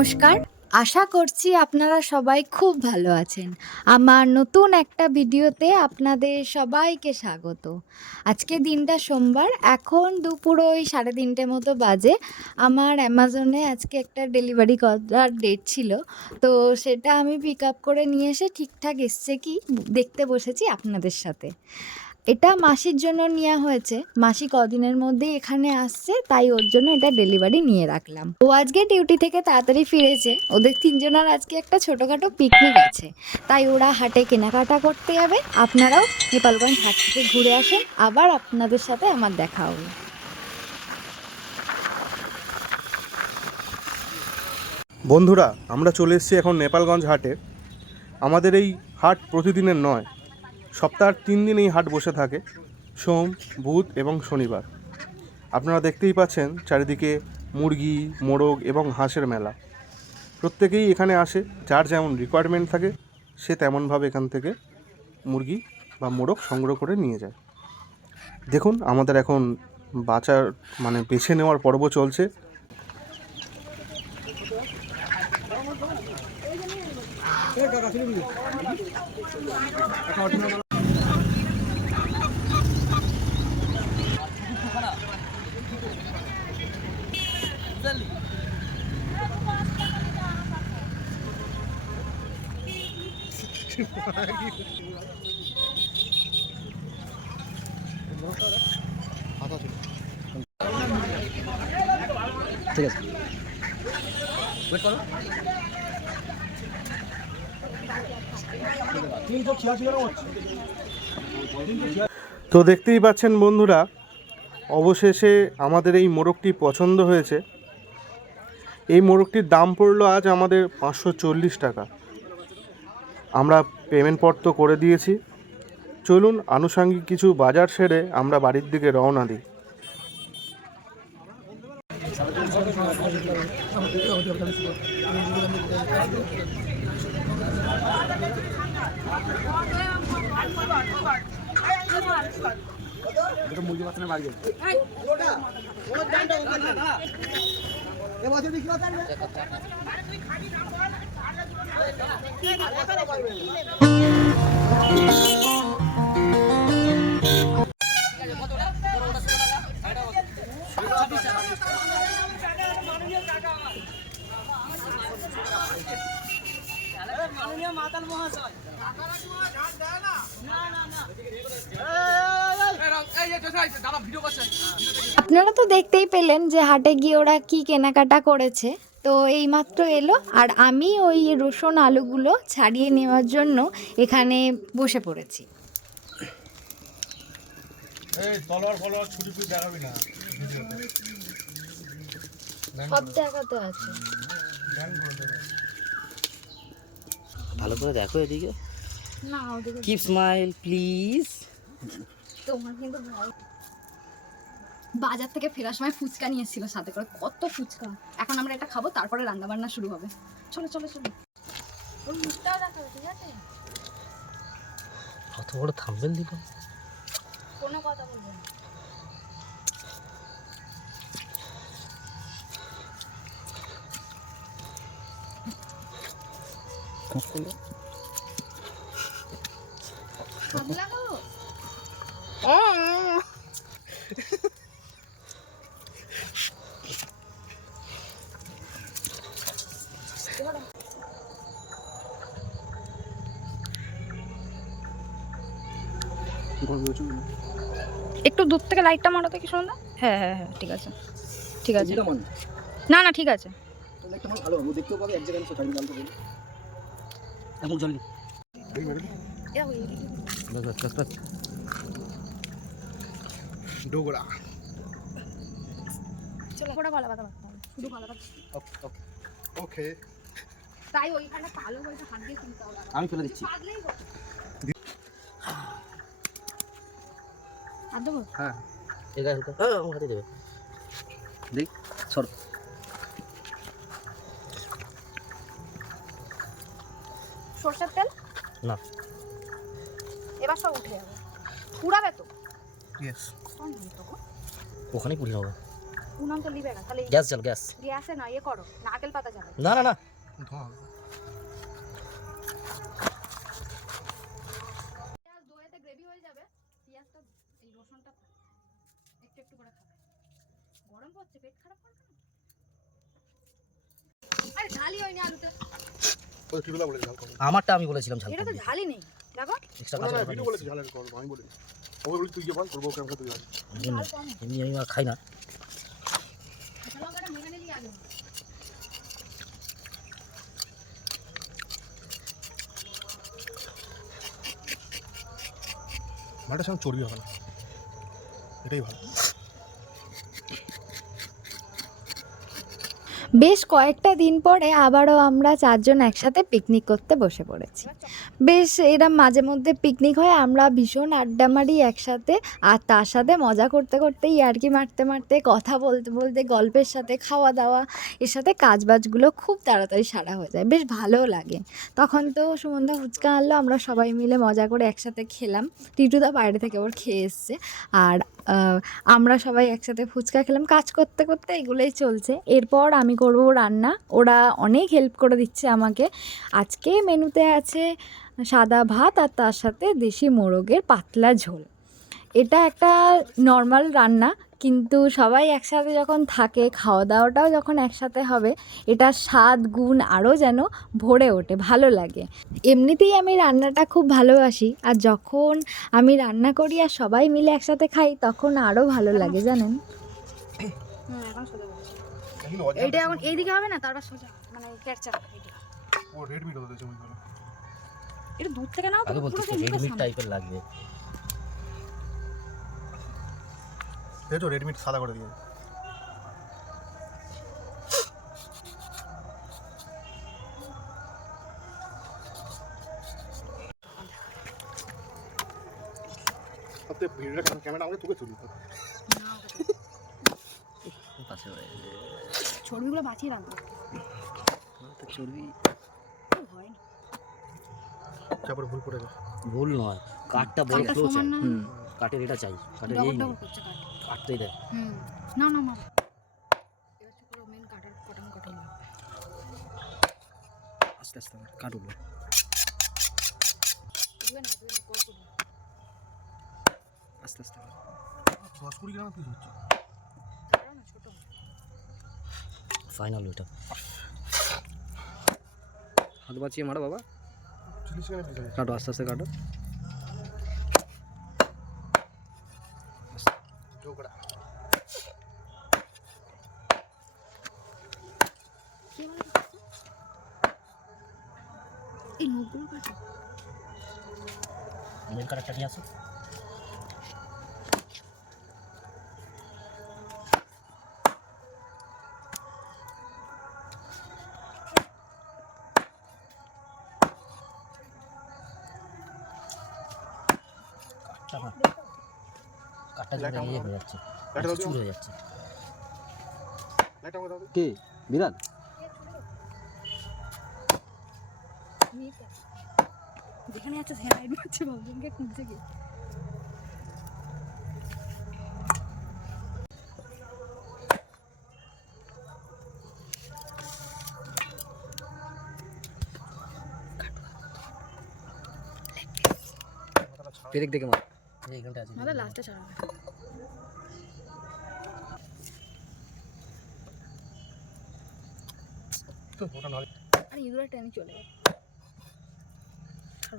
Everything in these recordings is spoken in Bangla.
নমস্কার, আশা করছি আপনারা সবাই খুব ভালো আছেন। আমার নতুন একটা ভিডিওতে আপনাদের সবাইকে স্বাগত। আজকে দিনটা সোমবার, এখন দুপুর ওই 3:30 মতো বাজে। আমার অ্যামাজনে আজকে একটা ডেলিভারি করার ডেট ছিল, তো সেটা আমি পিক আপ করে নিয়ে এসে ঠিকঠাক এসছে কি দেখতে বসেছি আপনাদের সাথে। এটা মাসির জন্য নেওয়া হয়েছে, মাসি কদিনের মধ্যেই এখানে আসছে, তাই ওর জন্য এটা ডেলিভারি নিয়ে রাখলাম। ও আজকে ডিউটি থেকে তাড়াতাড়ি ফিরেছে, ওদের তিনজনের আজকে একটা ছোটোখাটো পিকনিক আছে, তাই ওরা হাটে কেনাকাটা করতে যাবে। আপনারাও নেপালগঞ্জ হাট থেকে ঘুরে আসেন, আবার আপনাদের সাথে আমার দেখা হবে। বন্ধুরা, আমরা চলে এসেছি এখন নেপালগঞ্জ হাটে। আমাদের এই হাট প্রতিদিনের নয়, সপ্তাহের 3 দিন এই হাট বসে থাকে, সোম, বুধ এবং শনিবার। আপনারা দেখতেই পাচ্ছেন চারিদিকে মুরগি, মোরগ এবং হাঁসের মেলা। প্রত্যেকেই এখানে আসে, যার যেমন রিকোয়ারমেন্ট থাকে সে তেমনভাবে এখান থেকে মুরগি বা মোরগ সংগ্রহ করে নিয়ে যায়। দেখুন, আমাদের এখন বেছে নেওয়ার পর্ব চলছে। ঠিক আছে, ওয়েট করো। তো দেখতেই পাচ্ছেন বন্ধুরা, অবশেষে আমাদের এই মোরগটি পছন্দ হয়েছে। এই মোরগটির দাম পড়লো আজ আমাদের 540 টাকা। আমরা পেমেন্ট পত্র করে দিয়েছি। চলুন আনুষঙ্গিক কিছু বাজার সেরে আমরা বাড়ির দিকে রওনা দিই। আপনারা তো দেখতেই পেলেন যে হাটে গিয়ে ওরা কি কেনাকাটা করেছে। তো এইমাত্র এলো, আর আমি ওই রসুন আলুগুলো ছাড়িয়ে নেওয়ার জন্য এখানে বসে পড়েছি। সব জায়গাতে আছে। ভালো করে দেখো এদিকে। না, ওদিকে কিপ স্মাইল প্লিজ। তোমার কিন্তু বাজার থেকে ফেরার সময় ফুচকা নিয়ে এসেছিল সাথে করে, কত ফুচকা। এখন আমরা এটা খাবো, তারপরে রান্না বান্না শুরু হবে। চলো চলো চলো। ওর মুখটাও দেখাবে, ঠিক আছে? কত বড় থাম্বনেল দিল। কোনো কথা বলবো না। একটু দূর থেকে লাইটটা মারো তো কি সুন্দর। হ্যাঁ হ্যাঁ হ্যাঁ, ঠিক আছে ঠিক আছে। না না, ঠিক আছে। ডোগরা চলো, ওটা গলা বাঁধা বাঁধতে হবে, শুধু গলা বাঁধা। ওকে, তাই ওইখানে কালো বলতে হাত দিয়ে তুলতে হবে। আমি ফেলে দিচ্ছি। আর দেবো? হ্যাঁ, এই গায়ে হালকা আমার হাতে দেবে। দেখ, সর। সরষের তেল না, এবার সব উঠে যাবে। পুরাবে তো? ইয়েস। ওখানেই পুড়ে নেবো। উনান তো লিবে না তাহলে গ্যাস জল গ্যাস গ্যাসে না ইয়ে করো নারকেল পাতা জ্বালাও না না না ধোঁয়া পেঁয়াজ দইতে গ্রেভি হয়ে যাবে পেঁয়াজটা এই রসুনটা একটু একটু করে খাবে গরম পড়ছে পেট খারাপ করবে না আরে ঝালই হয়নি আলুতে ওই কিগুলা বলে ঝাল করো আমারটা আমি বলেছিলাম ঝাল এটা তো ঝালই নেই দেখো এক্সট্রা না কাঁচা না লঙ্কা ভিডিও বলেছি ঝালের করব আমি বলি ওই বলি তুই কি বল করবো কেমন তুই বল দিয়েছি। ঝাল কম এমনি আমি আর খাই না কাঁচা লঙ্কাটা মেরে নিলি আগে মালটার সঙ্গে চর্বি হবে না এটাই ভালো বেশ কয়েকটা দিন পরে আবারও আমরা চারজন একসাথে পিকনিক করতে বসে পড়েছি বেশ এরম মাঝে মধ্যে পিকনিক হয় আমরা ভীষণ আড্ডা মারি একসাথে আর তার সাথে মজা করতে করতে ইয়ার্কি মারতে মারতে কথা বলতে বলতে গল্পের সাথে খাওয়া দাওয়া এর সাথে কাজবাজগুলো খুব তাড়াতাড়ি সারা হয়ে যায় বেশ ভালোও লাগে তখন তো সুমনদা ফুচকা আনলো আমরা সবাই মিলে মজা করে একসাথে খেলাম টিটুদা বাইরে থেকে ওর খেয়ে এসছে আর আমরা সবাই একসাথে ফুচকা খেলাম কাজ করতে করতে এগুলোই চলছে এরপর আমি করব রান্না ওরা অনেক হেল্প করে দিচ্ছে আমাকে আজকে মেনুতে আছে সাদা ভাত আর তার সাথে দেশি মোরগের পাতলা ঝোল এটা একটা নর্মাল রান্না কিন্তু সবাই একসাথে যখন থাকে খাওয়া দাওয়াটাও যখন একসাথে হবে এটা স্বাদ গুণ আরও যেন ভরে ওঠে ভালো লাগে এমনিতেই আমি রান্নাটা খুব ভালোবাসি আর যখন আমি রান্না করি আর সবাই মিলে একসাথে খাই তখন আরও ভালো লাগে জানেন এখন সোজা এইটা এখন এইদিকে হবে না তারপর সোজা মানে ক্যাটচাপ ও রেড মিট হতে চলে গেল এটা দূর থেকে নাও আগে বলতে রেডিমেড টাইপের লাগবে এই তো রেড মিট সাদা করে দিয়ে আপনি ভিডিওটা ক্যামেরা আমাকে তোকে তুলি পাশে চর্বিগুলো বাঁচিয়ে রাখবো তো চর্বি হয় না তারপরে ভুল করে গেল ভুল নয় কাঠটা বড় কাঠটা ক্লোজ সমান না। কাঠের এটা চাই কাঠের এই ডবল নেই ডবল করছে কাট কাঠটাই দেয় না না মা এবার তো পুরো মেন কাটার কটন কটন আস্তে আস্তে কাটুব দিবে না কোর্স করব আস্তে আস্তে 10-20 গ্রাম পিস হচ্ছে কারণ না ছোট ফাইনাল ওটা হাত বাঁচিয়ে মারো বাবা চিলি চিকেন পিস আছে কাটো আস্তে আস্তে কাটো ঢোকরা কি বলে এই নখগুলো কাটো মেন কাঠটা নিয়ে আসো কাঠটা কাঠটা ইয়ে হয়ে যাচ্ছে চুর হয়ে যাচ্ছে লাইট আমাকে দাও কে বিরাট যেখানে আছে হেডলাইট মারছে বাবুকে খুঁজছে কি পেরেক দেখে মার এইখানটা আছে আমাদের লাস্টে ছাড়াবে তো ওটা না আর ইঁদুরের ট্রেনে চলে যাবে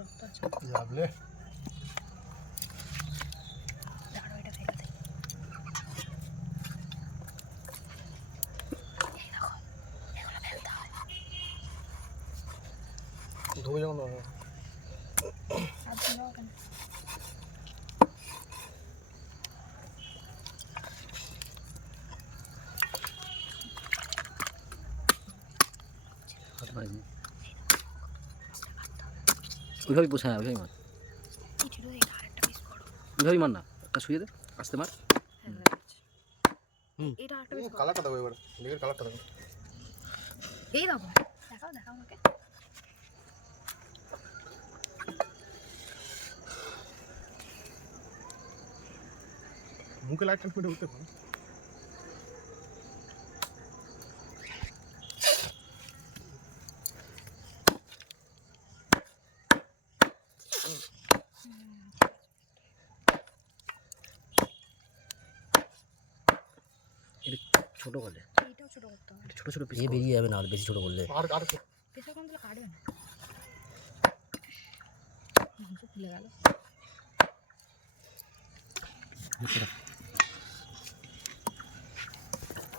রক্ত আছে যাবলে দাঁড়ো এটা ফেলে দে এই দেখো এগুলো ফেলতে হয় ধুয়ে যাও না আর ধরো কেন ওইভাবেই পোষায় ওইভাবেই মার এই ছিল এটা আরেকটা পিস করো ওইভাবেই মার না একটা শুয়ে দে আস্তে মার এটা আরেকটা পিস করো কালারটা দাও এবার লেগের কালারটা দাও এই দেখো দেখাও দেখাও আমাকে মুখে লাইট টাইট করে উঠতে পারো ছোট করলে এইটাও ছোট করতে হবে। ছোট ছোট পিস বেরিয়ে যাবে না, আর বেশি ছোট করলে প্রেসার কোন দিলে কাটবে না, মাংস ফুলে গেল।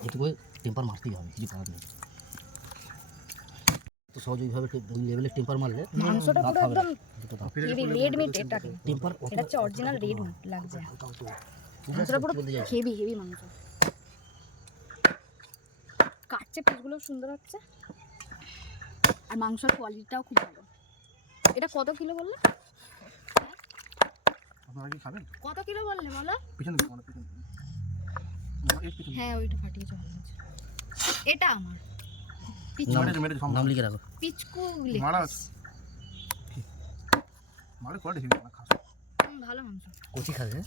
এটুকু টেম্পার মারতেই হবে, কিছু করার নেই। তো সহজ ওইভাবে ওই লেভেলের টেম্পার মারলে মাংসটা পুরো একদম হেভি রেড মিট, এটা টেম্পার এটা হচ্ছে অরিজিনাল রেড মিট লাগছে। মাংসটা পুরো হেভি হেভি মাংস, কাটছে পিসগুলো সুন্দর হচ্ছে, আর মাংসের কোয়ালিটিটাও খুব ভালো। এটা কত কিলো বললে? আপনারা কি খাবেন? কত কিলো বললে বলো? পিছন দিকে বলো, পিছন দিকে। হ্যাঁ ওইটা ফাটিয়েছে ভালো আছে। এটা আমার নাম লিখে রাখো। পিচকু মারাস মারে কোয়ালিটি হেভি না, খাস ভালো মাংস। কচি খাবে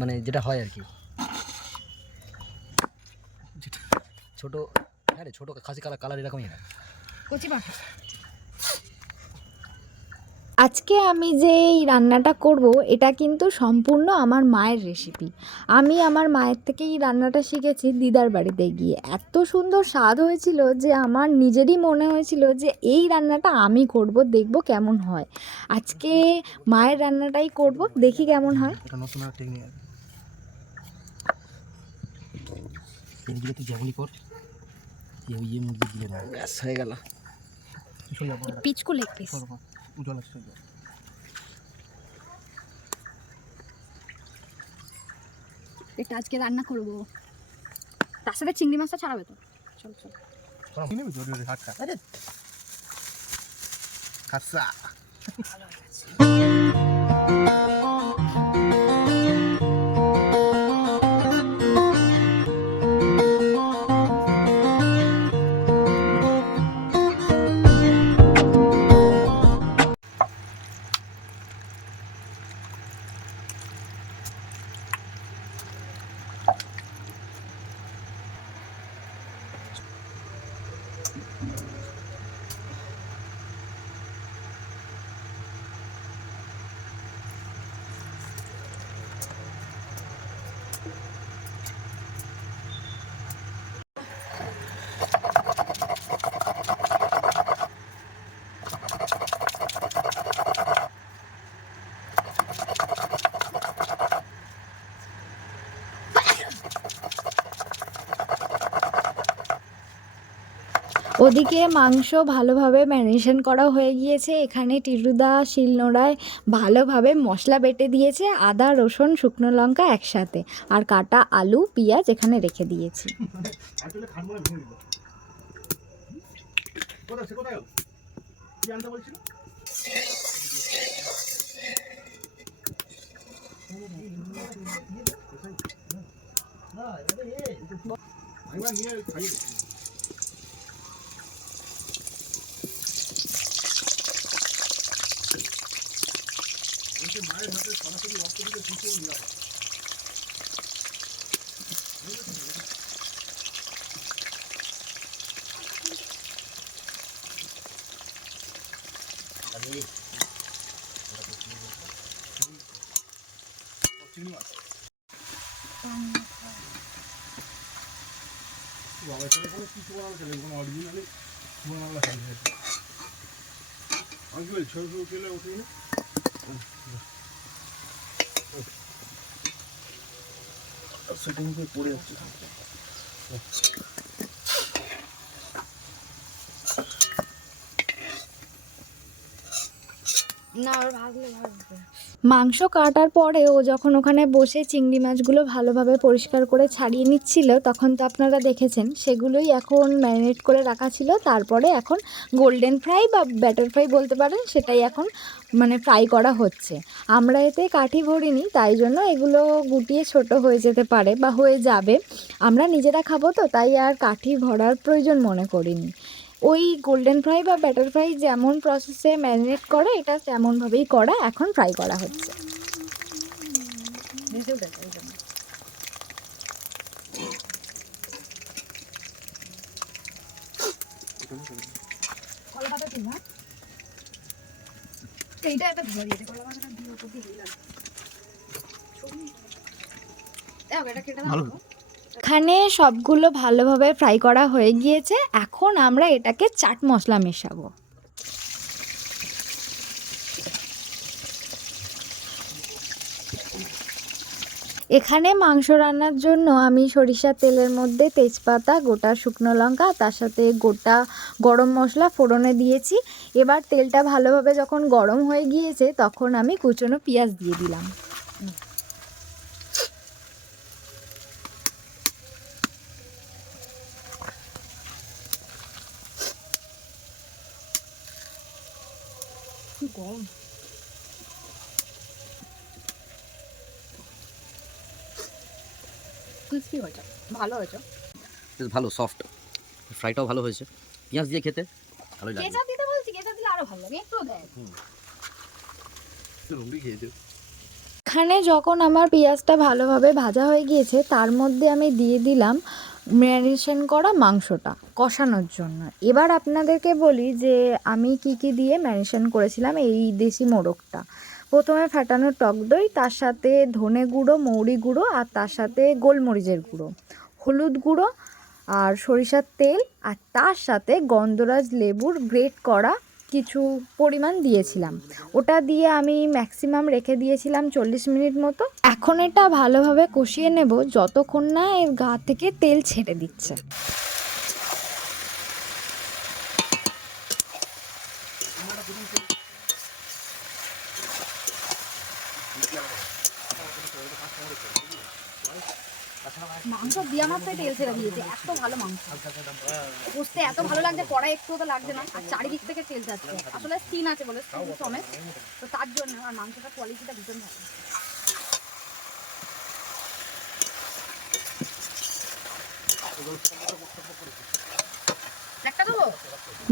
মানে যেটা হয় আর কি, ছোট। হ্যাঁ রে, ছোট খাসি কালার এরকমই হয়। কচি পাঠা। আজকে আমি যে এই রান্নাটা করব এটা কিন্তু সম্পূর্ণ আমার মায়ের রেসিপি। আমি আমার মায়ের থেকে এই রান্নাটা শিখেছি দিদার বাড়িতে গিয়ে। এত সুন্দর স্বাদ হয়েছিল যে আমার নিজেরই মনে হয়েছিল যে এই রান্নাটা আমি করব, দেখব কেমন হয়। আজকে মায়ের রান্নাটাই করব, দেখি কেমন হয়। এটা নতুন একটা টেকনিক আছে। এদিকে তুই যেমনই কর, ইয়ে মুরগি দিয়ে না, ব্যাস হয়ে গেল। পিচকু লেগ পিস। উজ্জ্বল আছে এটা আজকে রান্না করব, তার সাথে চিংড়ি মাছটা ছাড়াবে তো। চল চল কি নেবে জরুরি হাটটা? আরে খাসা ভালো হয়ে গেছে। ওদিকে মাংস ভালোভাবে ম্যারিনেশন করা হয়ে গিয়েছে। এখানে টিরুদা শিলনোড়ায় ভালোভাবে মশলা বেটে দিয়েছে, আদা রসুন শুকনো লঙ্কা একসাথে, আর কাটা আলু পেঁয়াজ এখানে রেখে দিয়েছি। আসলে খান মনে ভেঙে দিল। কোথায় কি আনতে বলছিল? আমি নিয়ে খাই। মায়ের হাতে সরাসরি রক্ত দিতে শিখেও নিরাপদ। চিংড়ি মাছ বাবা এখানে কোনো কিছু বানানো চলে, কোনো অরিজিনালি বানানো খাই হয়েছে। আমি কি বলছি ছোটো ছোটো তেলে ওঠে না সেটিং করে পড়ে যাচ্ছে। মাংস কাটার পরে ও যখন ওখানে বসে চিংড়ি মাছগুলো ভালোভাবে পরিষ্কার করে ছাড়িয়ে নিচ্ছিল, তখন তো আপনারা দেখেছেন সেগুলোই এখন ম্যারিনেট করে রাখা ছিল। তারপরে এখন গোল্ডেন ফ্রাই বা ব্যাটার ফ্রাই বলতে পারেন, সেটাই এখন মানে ফ্রাই করা হচ্ছে। আমরা এতে কাঠি ভরিনি, তাই জন্য এগুলো গুটিয়ে ছোট হয়ে যেতে পারে বা হয়ে যাবে। আমরা নিজেরা খাবো তো, তাই আর কাঠি ভরার প্রয়োজন মনে করিনি। ওই গোল্ডেন ফ্রাই বা ব্যাটার ফ্রাই যেমন প্রসেসে ম্যারিনেট করে, এটা তেমনভাবেই করা, এখন ফ্রাই করা হচ্ছে। এইটা একটা ধরে দিতে কলা মাছটা দিয়ে তো দিয়ে দিলাম এটা কেটে দাও এখানে সবগুলো ভালোভাবে ফ্রাই করা হয়ে গিয়েছে। এখন আমরা এটাকে চাট মশলা মেশাবো। এখানে মাংস রান্নার জন্য আমি সরিষার তেলের মধ্যে তেজপাতা, গোটা শুকনো লঙ্কা, তার সাথে গোটা গরম মশলা ফোড়নে দিয়েছি। এবার তেলটা ভালোভাবে যখন গরম হয়ে গিয়েছে তখন আমি কুচনো পেঁয়াজ দিয়ে দিলাম। গরম ক্রিস্পি হয়েছে, ভালো হয়েছে, বেশ ভালো সফট, ফ্রাইটাও ভালো হয়েছে। পেঁয়াজ দিয়ে খেতে ভালোই লাগে। কেচাপ দিতে বলছি, কেচাপ দিলে আরো ভালো লাগে, একটু দেয়। এখানে যখন আমার পেঁয়াজটা ভালোভাবে ভাজা হয়ে গিয়েছে তার মধ্যে আমি দিয়ে দিলাম ম্যারিনেশন করা মাংসটা কষানোর জন্য। এবার আপনাদেরকে বলি যে আমি কি কি দিয়ে ম্যারিনেশন করেছিলাম এই দেশি মোরগটা। প্রথমে ফেটানো টক দই, তার সাথে ধনে গুঁড়ো, মৌরি গুঁড়ো, আর তার সাথে গোলমরিচের গুঁড়ো, হলুদ গুঁড়ো আর সরিষার তেল, আর তার সাথে গন্ধরাজ লেবুর গ্রেট করা কিছু পরিমাণ দিয়েছিলাম। ওটা দিয়ে আমি ম্যাক্সিমাম রেখে দিয়েছিলাম 40 মিনিট মতো। এখন এটা ভালোভাবে কষিয়ে নেব যতক্ষণ না এর গা থেকে তেল ছেড়ে দিচ্ছে। মাংস দিয়া মাত্রই তেল ছেড়ে দিয়েছে, এত ভালো মাংস কষতে এত ভালো লাগছে, কড়াই একটু তো লাগছে না, আর চারিদিক থেকে তেল যাচ্ছে। আসলে স্কিন আছে বলে সমেত, তো তার জন্য আর মাংসটার কোয়ালিটিটা ভীষণ ভালো।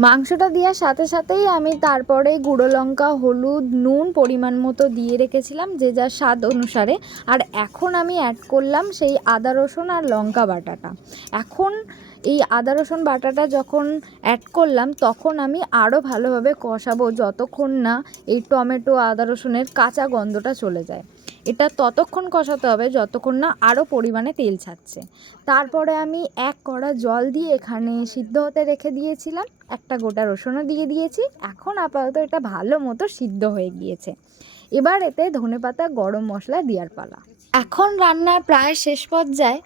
মাংসটা দেওয়ার সাথে সাথেই আমি তারপরে গুঁড়ো লঙ্কা, হলুদ, নুন পরিমাণ মতো দিয়ে রেখেছিলাম যে যার স্বাদ অনুসারে। আর এখন আমি অ্যাড করলাম সেই আদা রসুন আর লঙ্কা বাটাটা। এখন এই আদা রসুন বাটাটা যখন অ্যাড করলাম তখন আমি আরও ভালোভাবে কষাবো যতক্ষণ না এই টমেটো আদা রসুনের কাঁচা গন্ধটা চলে যায়। এটা ততক্ষণ কষাতে হবে যতক্ষণ না আরও পরিমাণে তেল ছাড়ছে। তারপরে আমি এক কড়া জল দিয়ে এখানে সিদ্ধ হতে রেখে দিয়েছিলাম, একটা গোটা রসুনও দিয়ে দিয়েছি। এখন আপাতত এটা ভালো মতো সিদ্ধ হয়ে গিয়েছে। এবার এতে ধনেপাতা, গরম মশলা দেওয়ার পালা। এখন রান্নার প্রায় শেষ পর্যায়ে,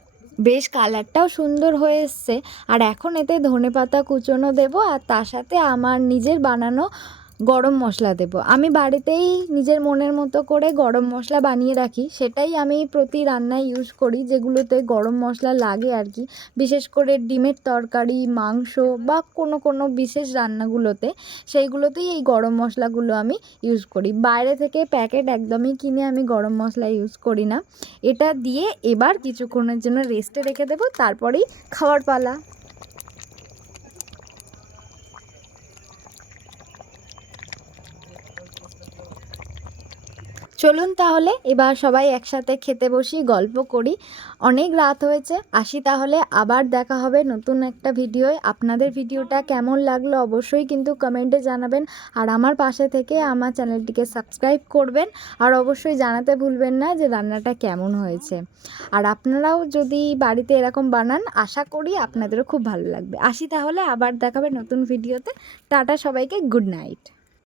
বেশ কালারটাও সুন্দর হয়ে এসছে। আর এখন এতে ধনেপাতা কুচোনো দেবো, আর তার সাথে আমার নিজের বানানো গরম মশলা দেব। আমি বাড়িতেই নিজের মনের মতো করে গরম মশলা বানিয়ে রাখি, সেটাই আমি প্রতি রান্নায় ইউজ করি, যেগুলোতে গরম মশলা লাগে আর কি। বিশেষ করে ডিমের তরকারি, মাংস বা কোনো বিশেষ রান্নাগুলোতে, সেইগুলোতেই এই গরম মশলাগুলো আমি ইউজ করি। বাইরে থেকে প্যাকেট একদমই কিনে আমি গরম মশলা ইউজ করি না। এটা দিয়ে এবার কিছুক্ষণের জন্য রেস্টে রেখে দেবো, তারপরেই খাওয়ার পালা। চলুন তাহলে এবার সবাই একসাথে খেতে বসি, গল্প করি। অনেক রাত হয়েছে, আসি তাহলে। আবার দেখা হবে নতুন একটা ভিডিওয়। আপনাদের ভিডিওটা কেমন লাগলো অবশ্যই কিন্তু কমেন্টে জানাবেন। আর আমার পাশে থেকে আমার চ্যানেলটিকে সাবস্ক্রাইব করবেন। আর অবশ্যই জানাতে ভুলবেন না যে রান্নাটা কেমন হয়েছে। আর আপনারাও যদি বাড়িতে এরকম বানান, আশা করি আপনাদেরও খুব ভালো লাগবে। আসি তাহলে, আবার দেখা হবে নতুন ভিডিওতে। টাটা সবাইকে, গুড নাইট।